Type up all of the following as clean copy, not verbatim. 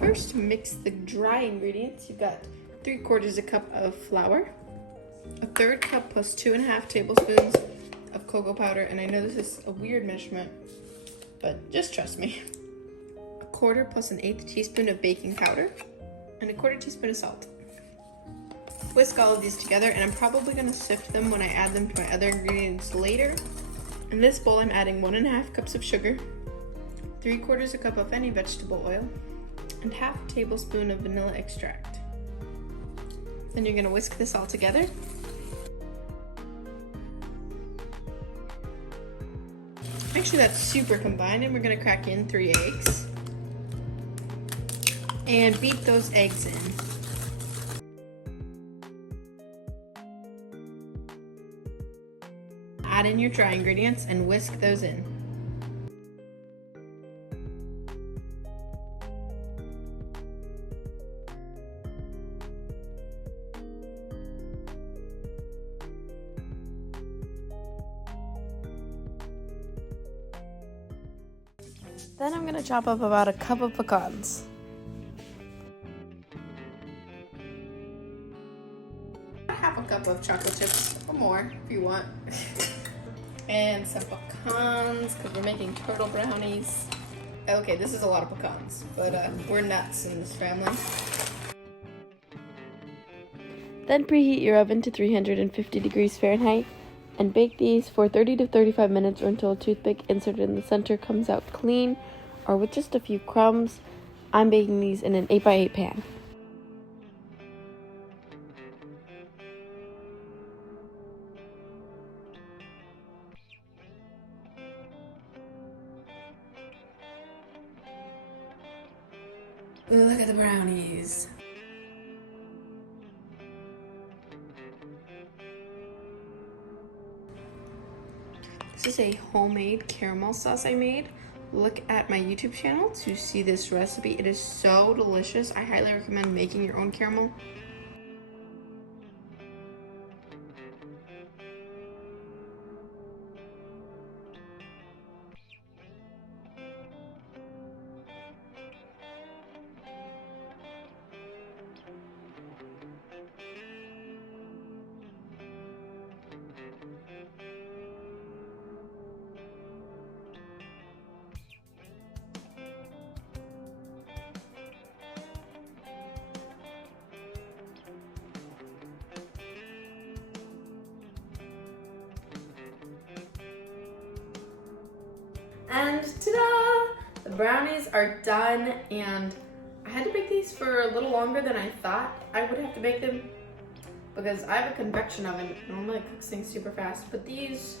first mix the dry ingredients. You've got 3/4 cup of flour, a 1/3 cup plus 2.5 tablespoons of cocoa powder, and I know this is a weird measurement, but just trust me. 1/4 plus 1/8 teaspoon of baking powder, and 1/4 teaspoon of salt. Whisk all of these together, and I'm probably going to sift them when I add them to my other ingredients later. In this bowl, I'm adding 1.5 cups of sugar, 3/4 cup of any vegetable oil, and 1/2 tablespoon of vanilla extract. Then you're going to whisk this all together. Make sure that's super combined, and we're going to crack in 3 eggs and beat those eggs in. Add in your dry ingredients and whisk those in. Then I'm gonna chop up about a cup of pecans. Half a cup of chocolate chips, or more if you want. And some pecans, because we're making turtle brownies. Okay, this is a lot of pecans, but we're nuts in this family. Then preheat your oven to 350 degrees Fahrenheit and bake these for 30 to 35 minutes or until a toothpick inserted in the center comes out clean or with just a few crumbs. I'm baking these in an 8x8 pan. Look at the brownies. This is a homemade caramel sauce I made. Look at my YouTube channel to see this recipe. It is so delicious. I highly recommend making your own caramel. And ta-da! The brownies are done, and I had to bake these for a little longer than I thought I would have to bake them because I have a convection oven. Normally it cooks things super fast, but these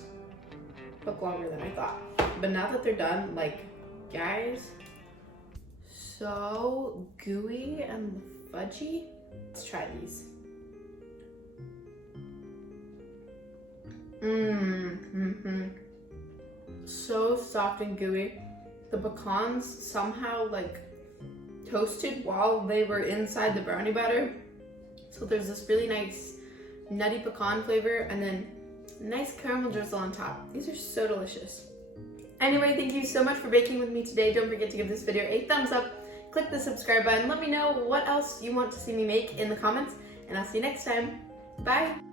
took longer than I thought. But now that they're done, like, guys, so gooey and fudgy. Let's try these. So soft and gooey. The pecans somehow like toasted while they were inside the brownie batter. So there's this really nice nutty pecan flavor and then nice caramel drizzle on top. These are so delicious. Anyway, thank you so much for baking with me today. Don't forget to give this video a thumbs up. Click the subscribe button. Let me know what else you want to see me make in the comments, and I'll see you next time. Bye.